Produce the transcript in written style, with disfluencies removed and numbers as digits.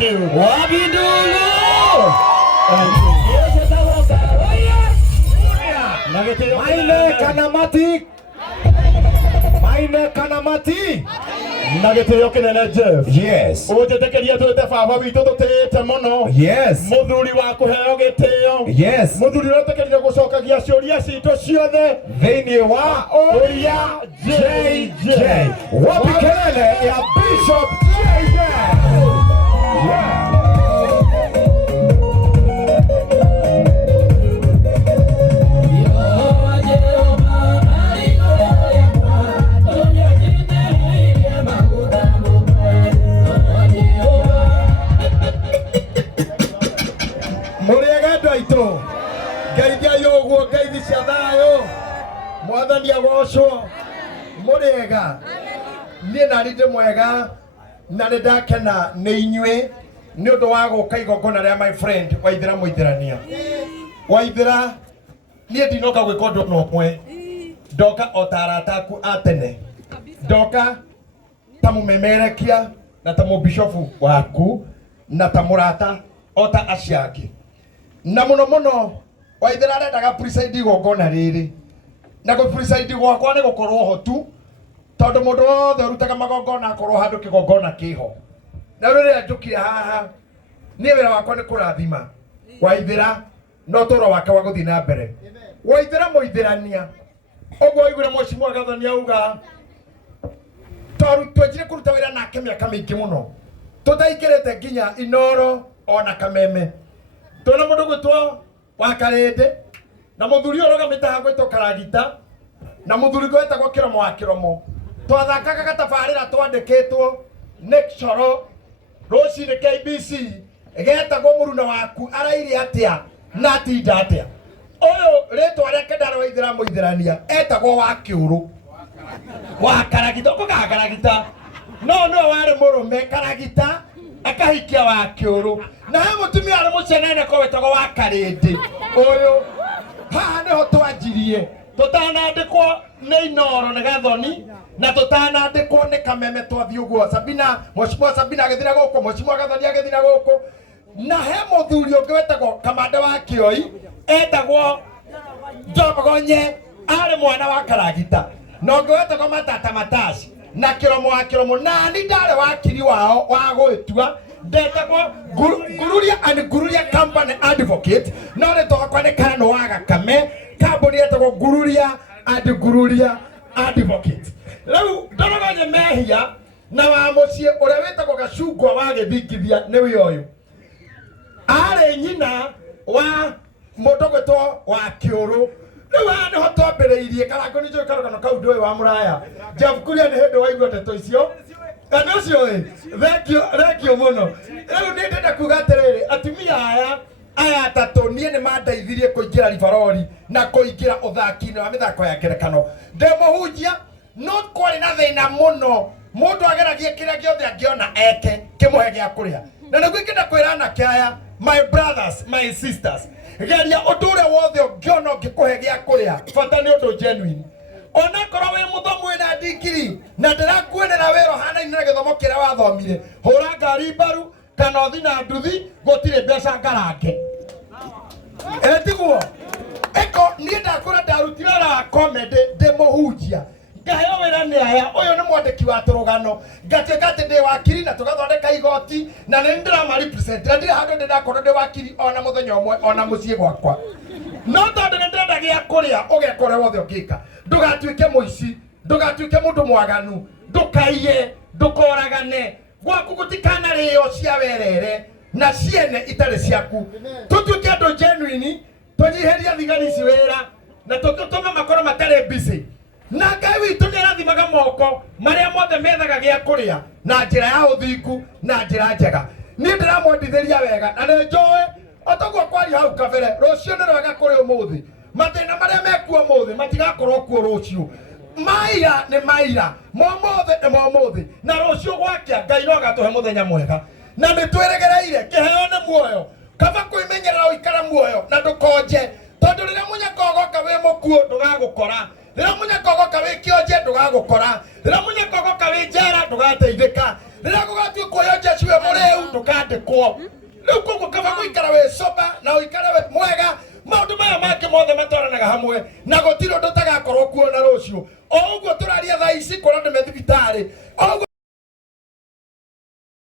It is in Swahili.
Wabidulu. Maine kanamati. Maine kanamati. Nagiteo kinene Jeff. Yes. Ujetekeria tuite baba witu tutite muno. Yes. Muthuri wa kuheo gitio. Yes. Muthuri utekeria gucokagia ciuria citu ciothe Thiini wa Uria JJ. Wapi kelele ya Bishop JJ. Yeah. Geithia yoguo ngeithi cia thayo mwathani agocwo muriega nie nani ndi mwega na ni ndakena ni inyue ni undu wa guka igongona ria my friend Waithira Muithirania Waithira nie ndinoka gwika undu no mwe ndoka otarataku atene ndoka ta mumemerekia na ta mubishofu waku na ta murata ota aciaki na muno Waithira arendaga preside igongona riri na go preside gwakwa ni gukorwo hotu tondu mundu wothe urutaga magongona akorwo handu kigongona kiho na riri njukire haha ni wira wakwa ni kurathima Waithira no toro wake wa guthii na mbere Waithira Muithirania ogwo igure mweshimwa gathani auga toru twejire kuruta wira nake miaka mingi muno tutaikirete nginya Inoro ona Kameme tona mundu gwitwo Wakarende na muthuri urogamite hagwitwo Karagita na muthuri gwetagwo Kiromo wa Kiromo twathakaga gatabarira twandikitwo Nick Choro Roshine KBC getagwo Muruna waku araire atia na tinda atia uyu ritwa reke ndaro Waithira Muithirania etagwo wa Kiuru wa Karagita ko Karagita no wari murume Karagita akahikia wa Kiuru na he mutumia ari mucenene ko wetagwo wa Karende uyu haha niho twanjirie tutanandikwo ni Inoro ni Gathoni na tutanandikwo ni Kameme twathi uguo Sabina Mweshimwa Sabina agithira guku Mweshimwa Gathoni agithira guku na he muthuri ungi wetagwo Kamanda wa Kioi etagwo Njogonye ari mwana wa Karagita no ungi wetagwo Matata Mataci na Kiromo wa Kiromo na ni ndare wakiri wao wa gwitua ndetagwo Gururia and Gururia Company Advocate no ni twakwa ni kana no waga kame kambuni etagwo Gururia and Gururia Advocate riu ndorogonye mehia na wa mucie uria wetagwo Gacungwa wa githingithia ni wi uyu ari nyina wa mundu gwitwo wa Kiuru riu ani ho twambiriirie karango ni njui karugano kau ndui wa muraya Jeff Kuria ni hindu waigua ndeto icio and ucio rekio muno riu ni ndenda kuga atiriri atumia aya atatu nie ni mandeithirie kuingira Rivarori na kuingira uthaki-ini wa mithako ya ngerekano ndemuhunjia no kwari na thina muno mundu ageragie kiria giothe angiona eke kimuhe gia kuria na niguo ingenda kwira anake aya my brothers my sisters geria undu uria wothe ungiona ngikuhe gia kuria bata ni undu genuine ona korwo wi muthomu wina digiri na ndirakuonera wero hana ina githomo kiria wathomire hura ngari mbaru kana uthi na nduthi gutire mbeca ngarange etiguo eko nie ndakura ndarutira ra comedy ndemuhunjia ngaheo wira ni aya uyu ni mwandiki wa turugano ngatuika ati ndi wakiri na tugathondeka igoti na ni ndirama represent na ndiri handu ndakorwo ndi wakiri ona muthenya umwe ona mucii gwakwa no tondu ni ndenda gia kuria ugekore wothe ukika ndugatuike muici ndugatuike mundu mwaganu ndukaiye ndukoragane gwaku gutikana rio cia werere na ciene itari ciaku tutuike andu genuine tunyiheria thigari ici wira na tutume makoro matari busy na Ngai witu ni arathimaga moko maria mothe methaga gia kuria na njira ya uthingu na njira njega ni ndiramwendithiria wega na ni njoi otogwo kwari hau kabere rucio ni rwega kuri umuthi mathina maria mekuo umuthi matigakorwo kuo rucio maira ni maira momothe ni momothe na rucio gwakia Ngai no agatuhe muthenya mwega na nitweregereire kiheo ni muoyo kaba kwimenyerera uikara muoyo na ndukonje tondu riria munyaka ugoka wi mukuo ndugagukora riria munyaka ugoka wi kionje ndugagukora riria munyaka ugoka wi njera ndugateithika riria gugatuika uyo Jesu tiwe mureu ndukandikwo riu koguo kaba guikara we soba na uikare we mwega maundu maya mangĩ mothe matwaranaga hamwe na gũtirĩ ũndũ ũtagakorwo kuo na rũciũ o ũguo tũraria thaa ici korwo nĩ thibitarĩ